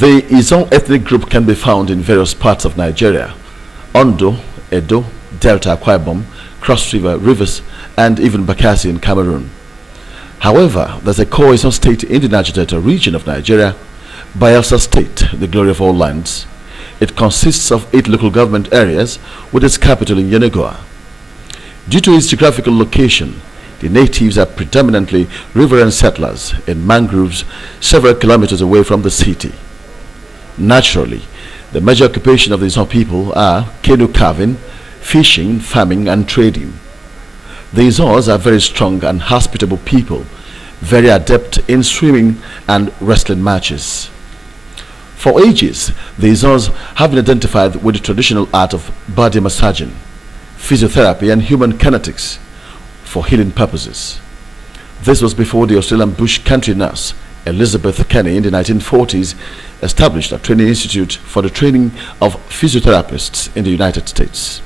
The Izon ethnic group can be found in various parts of Nigeria: Ondo, Edo, Delta, Akwa-Ibom, Cross River, Rivers, and even Bakassi in Cameroon. However, there's a core Izon state in the Niger Delta region of Nigeria, Bayelsa State, the glory of all lands. It consists of 8 local government areas with its capital in Yenagoa. Due to its geographical location, the natives are predominantly riverine settlers in mangroves several kilometers away from the city. Naturally, the major occupation of the Izon people are canoe carving, fishing, farming, and trading. The Izons are very strong and hospitable people, very adept in swimming and wrestling matches. For ages, the Izons have been identified with the traditional art of body massaging, physiotherapy, and human kinetics for healing purposes. This was before the Australian bush country nurse Elizabeth Kenny in the 1940s established a training institute for the training of physiotherapists in the United States.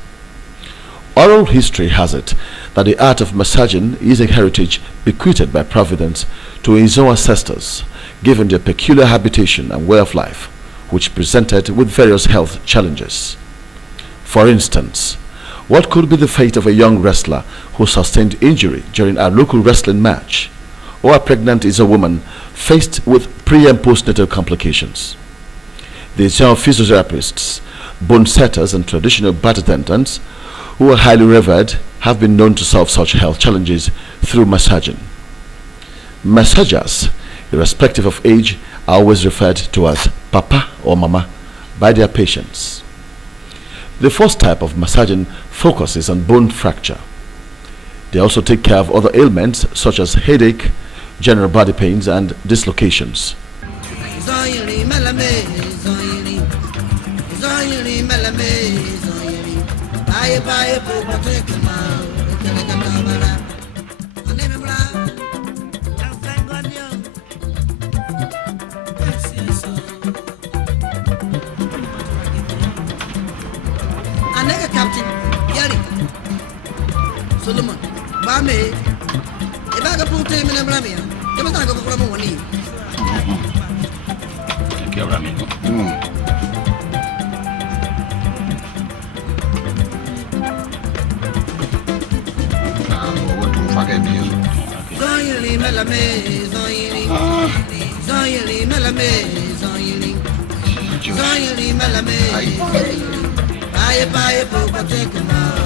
Oral history has it that the art of massaging is a heritage bequeathed by Providence to Izon ancestors, given their peculiar habitation and way of life, which presented with various health challenges. For instance, what could be the fate of a young wrestler who sustained injury during a local wrestling match, or a pregnant Izon woman faced with pre- and postnatal complications? The Izon physiotherapists, bone setters, and traditional birth attendants, who are highly revered, have been known to solve such health challenges through massaging. Massagers, irrespective of age, are always referred to as Papa or Mama by their patients. The first type of massaging focuses on bone fracture. They also take care of other ailments such as headache, general body pains, and dislocations. Captain Yari Solomon Bame, if I could put him in a bramia, there was not go from one knee. Thank you, Ramiro. Zoyili Melame, Zoyili Melame, Zoyili Melame. Bye, but take them out.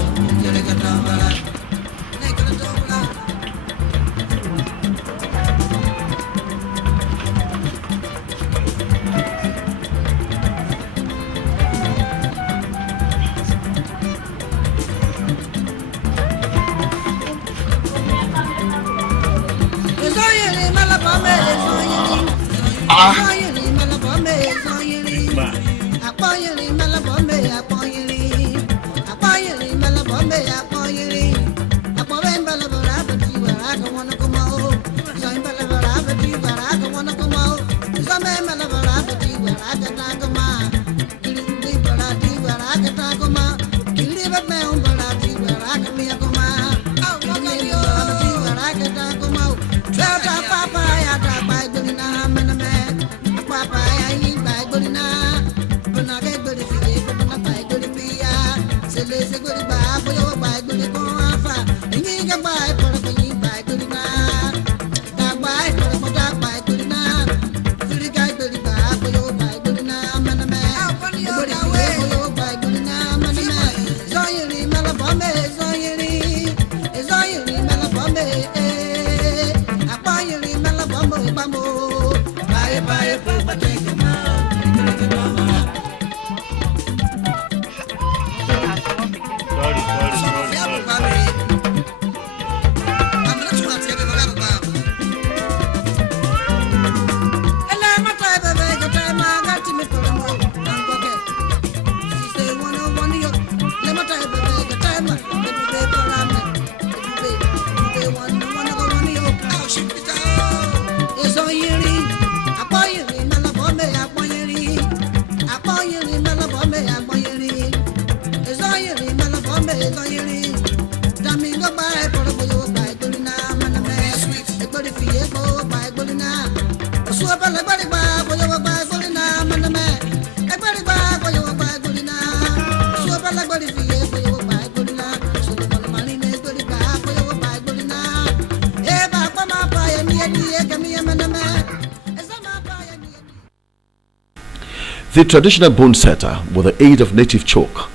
The traditional bone setter, with the aid of native chalk,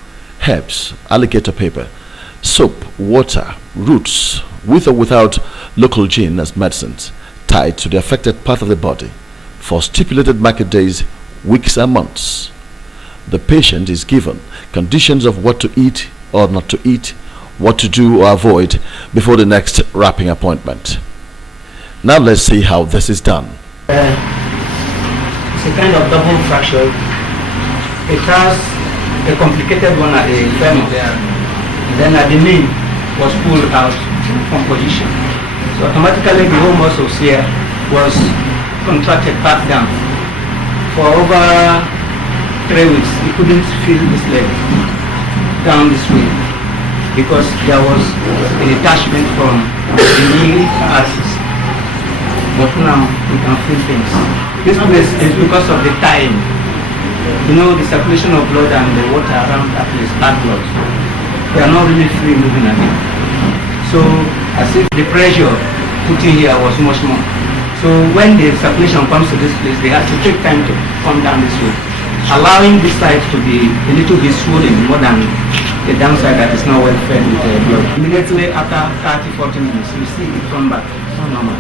herbs, alligator paper, soap, water, roots, with or without local gin as medicines, tied to the affected part of the body for stipulated market days, weeks and months. The patient is given conditions of what to eat or not to eat, what to do or avoid before the next wrapping appointment. Now let's see how this is done. It's a kind of double fracture. It has a complicated one at the femur there, and then at the knee was pulled out from position. So automatically the whole muscle here was contracted back down. For over 3 weeks, he couldn't feel his leg down this way because there was a detachment from the knee axis. But now we can feel things. This place is because of the time. You know, the circulation of blood and the water around that place, bad blood. They are not really free moving again. So as if the pressure put in here was much more. So when the circulation comes to this place, they have to take time to come down this way, allowing this side to be a little bit swollen more than the downside that is not well fed with blood. Immediately after 30-40 minutes, you see it come back. It's not normal.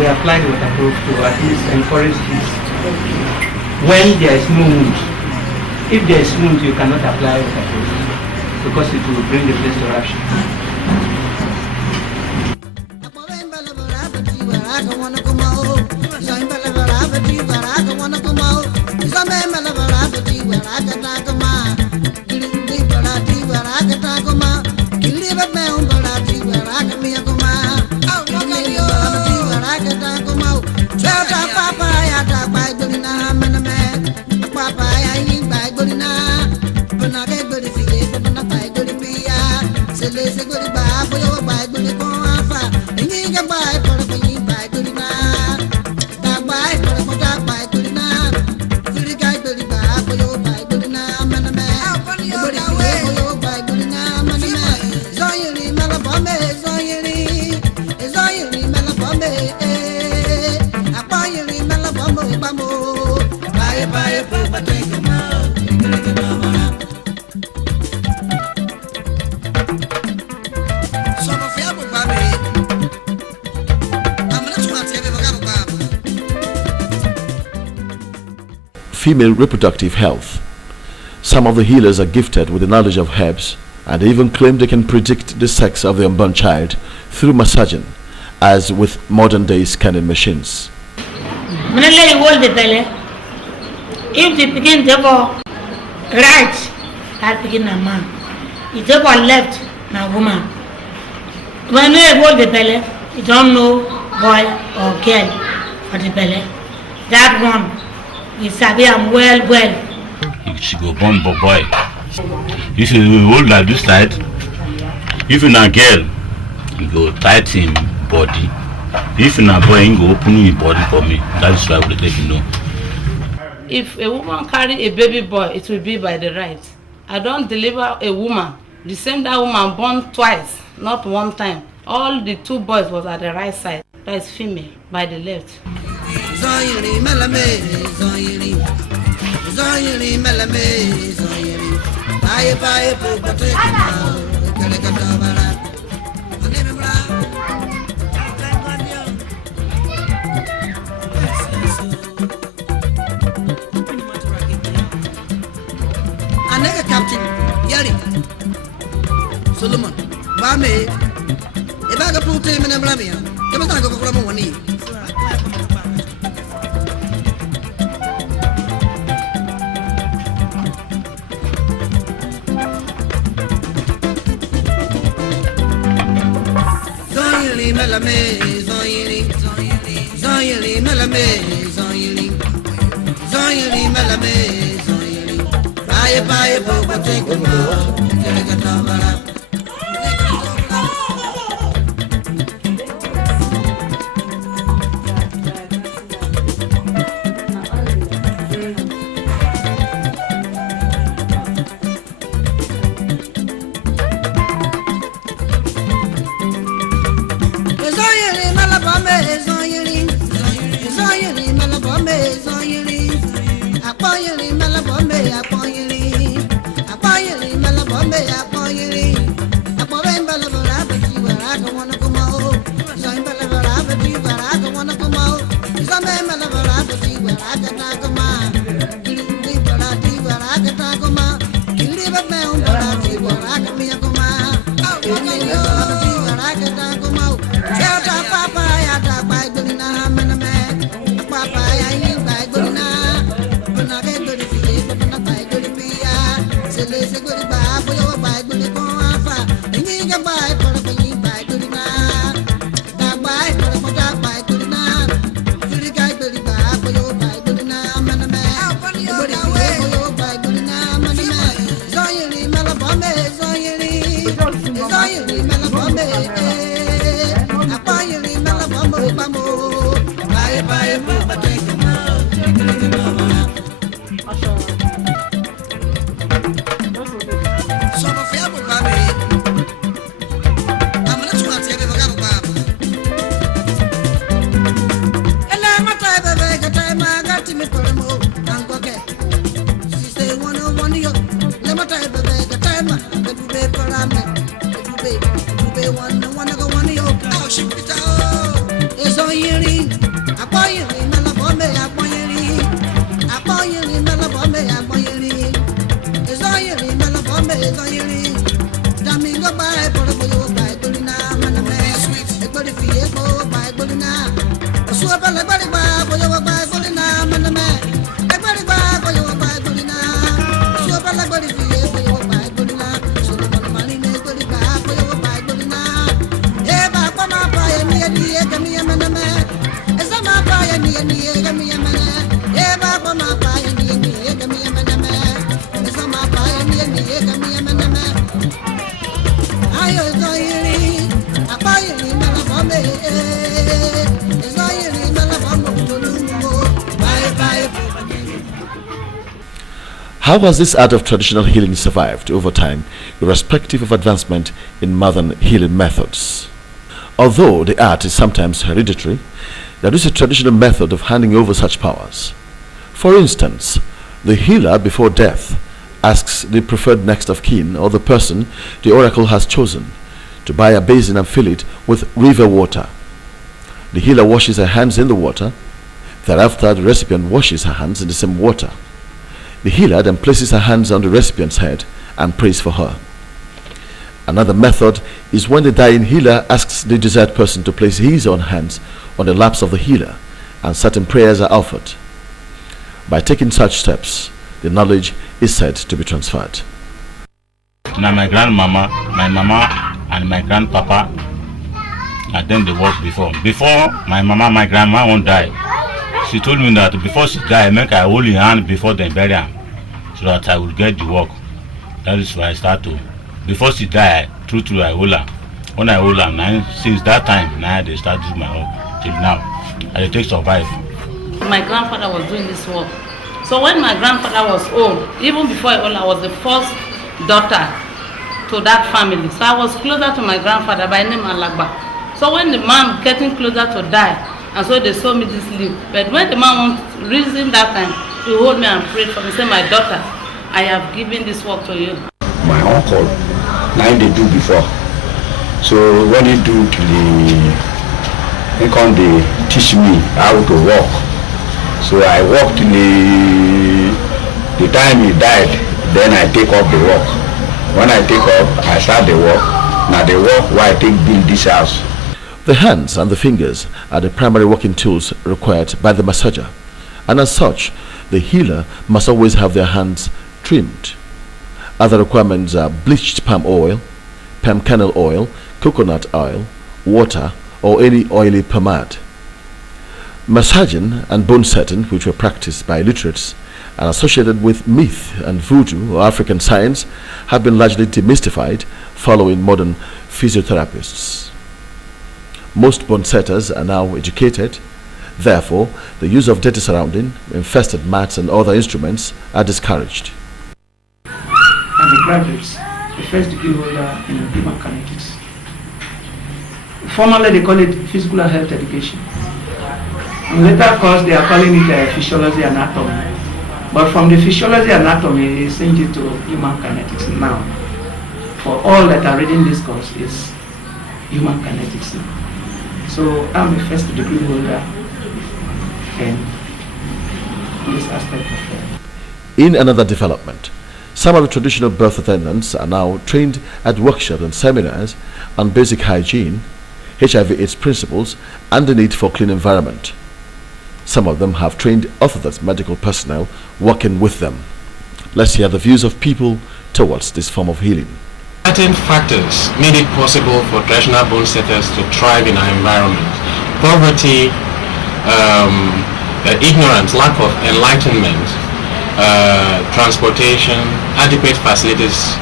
we apply the waterproof to at least encourage this. When there is no wound, if there is wound, you cannot apply waterproof because it will bring the place to rupture. Female reproductive health. Some of the healers are gifted with the knowledge of herbs and even claim they can predict the sex of the unborn child through massaging, as with modern-day scanning machines. If they begin to go right, that begin a man. If they go left, na woman. When they hold the belly, you don't know boy or girl for the belly. That one, we sabi am well. She go born boy. If you hold like this side, if you na girl, you go tight him body. If you na boy, you go open his body for me. That is why we let you know. If a woman carry a baby boy, it will be by the right. I don't deliver a woman. The same that woman born twice, not one time. All the two boys was at the right side. That is female, by the left. Niger Captain, Yari, Solomon, Bame, if I could put him in a blamia, come on, go from one knee. Zoyili, Melame, Zoyili, Zoyili, Melame, Zoyili, Zoyili, Melame. Bye, but take them out. One, go one, yo. Oh, shit, it's on you. How has this art of traditional healing survived over time, irrespective of advancement in modern healing methods? Although the art is sometimes hereditary, there is a traditional method of handing over such powers. For instance, the healer before death asks the preferred next of kin or the person the oracle has chosen to buy a basin and fill it with river water. The healer washes her hands in the water. Thereafter, the recipient washes her hands in the same water. The healer then places her hands on the recipient's head and prays for her. Another method is when the dying healer asks the desired person to place his own hands on the laps of the healer, and certain prayers are offered. By taking such steps, the knowledge is said to be transferred. Now my grandmama, my mama, and my grandpapa, and then they work before. Before my mama, my grandma won't die. She told me that before she died, make her hold her hand before they bury her, so that I will get the work. That is why I start to. Before she died, true, I hold her. When I hold her, now, since that time, now they start doing my work till now. And it takes survive. My grandfather was doing this work. So when my grandfather was old, even before I was the first daughter to that family. So I was closer to my grandfather by name Alagba. So when the man getting closer to die, and so they saw me this leave. But when the man wants reason that time, he hold me and prayed for me, say, my daughter, I have given this work to you. My uncle, now they do before. So when he do they come they teach me how to walk. So I walked till the time he died, then I take up the work. When I take up, I start the work. Now the work where I take build this house. The hands and the fingers are the primary working tools required by the massager, and as such, the healer must always have their hands trimmed. Other requirements are bleached palm oil, palm kernel oil, coconut oil, water, or any oily pomade. Massaging and bone setting, which were practiced by illiterates and associated with myth and voodoo or African science, have been largely demystified following modern physiotherapists. Most bone setters are now educated. Therefore, the use of dirty surrounding, infested mats and other instruments are discouraged. And the graduates, the first degree holder in human kinetics. Formerly they call it physical health education. In later course they are calling it physiology anatomy. But from the physiology anatomy they changed it to human kinetics now. For all that are reading this course is human kinetics now. So I'm a first degree holder in this aspect of health. In another development, some of the traditional birth attendants are now trained at workshops and seminars on basic hygiene, HIV/AIDS principles, and the need for clean environment. Some of them have trained orthodox medical personnel working with them. Let's hear the views of people towards this form of healing. Certain factors made it possible for traditional bone setters to thrive in our environment. Poverty, ignorance, lack of enlightenment, transportation, adequate facilities.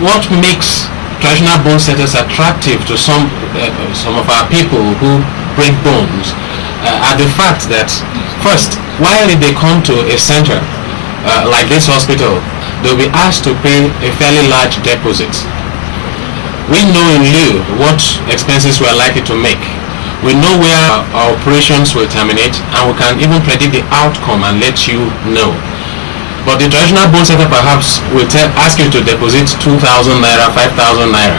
What makes traditional bone setters attractive to some of our people who break bones are the fact that, first, while if they come to a center like this hospital, they'll be asked to pay a fairly large deposit. We know in lieu what expenses we are likely to make. We know where our operations will terminate, and we can even predict the outcome and let you know. But the traditional bone setter perhaps will ask you to deposit 2,000 naira, 5,000 naira.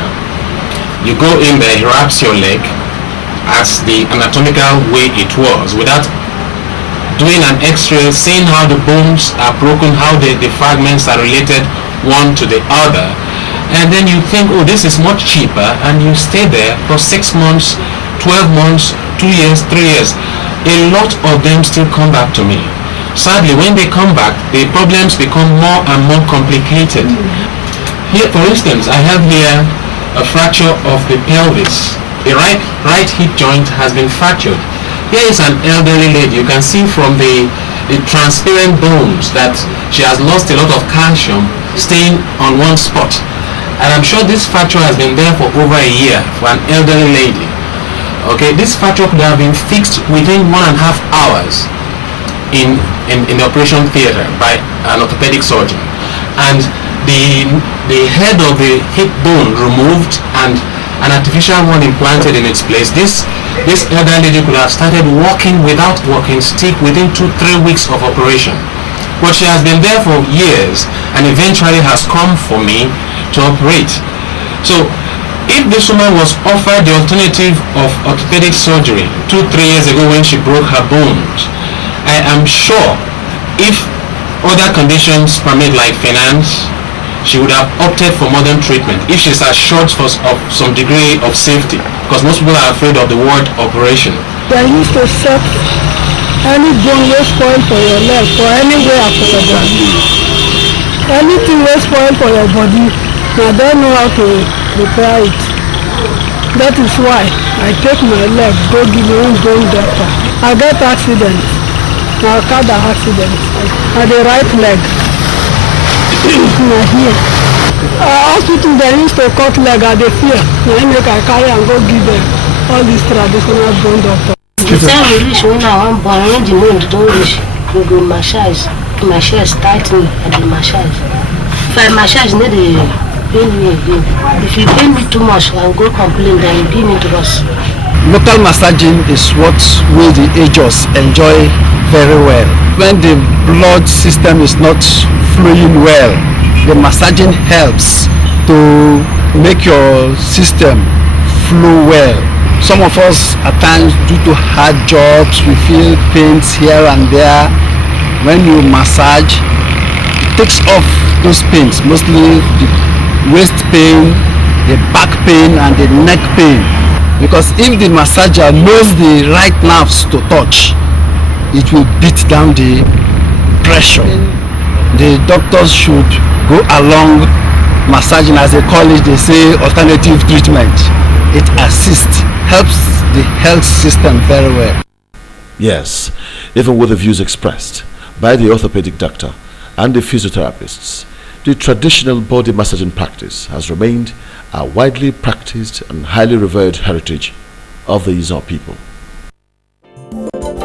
You go in there, he wraps your leg as the anatomical way it was, without doing an x-ray, seeing how the bones are broken, how the fragments are related one to the other. And then you think, oh, this is much cheaper, and you stay there for 6 months, 12 months, 2 years, 3 years. A lot of them still come back to me. Sadly, when they come back, the problems become more and more complicated. Here, for instance, I have here a fracture of the pelvis. The right hip joint has been fractured. Here is an elderly lady. You can see from the transparent bones that she has lost a lot of calcium staying on one spot. And I'm sure this fracture has been there for over a year for an elderly lady. Okay, this fracture could have been fixed within 1.5 hours in the operation theater by an orthopedic surgeon. and the head of the hip bone removed and an artificial one implanted in its place, this elderly lady could have started walking without walking stick within 2-3 weeks of operation. But she has been there for years and eventually has come for me to operate. So if this woman was offered the alternative of orthopedic surgery 2-3 years ago when she broke her bones, I am sure if other conditions permit, like finance, she would have opted for modern treatment if she's assured of some degree of safety, because most people are afraid of the word operation. They used to set any bone wey spoil for your leg for anywhere for your body. Anything wey spoil for your body, I don't know how to repair it. That is why I take my leg, go give me bone doctor. I get accident, I car accident, on the right leg. Here. Hospital they used to cut leg at the fear. Then make I carry and go give them all these traditional bone doctors. The time we reach when I want born, when the moon don't reach, we go massage. My chest tighten at the massage. If I massage, need to pain me again. If you pain me too much, I'll go complain, then you give me to us. Local massaging is what we the Ijaws enjoy very well. When the blood system is not flowing well, the massaging helps to make your system flow well. Some of us at times, due to hard jobs, we feel pains here and there. When you massage, it takes off those pains, mostly the waist pain, the back pain and the neck pain. Because if the massager knows the right nerves to touch, it will beat down the pressure. The doctors should go along massaging, as they call it, they say alternative treatment. It assists, helps the health system very well. Yes, even with the views expressed by the orthopedic doctor and the physiotherapists, the traditional body massaging practice has remained a widely practiced and highly revered heritage of the Izon people.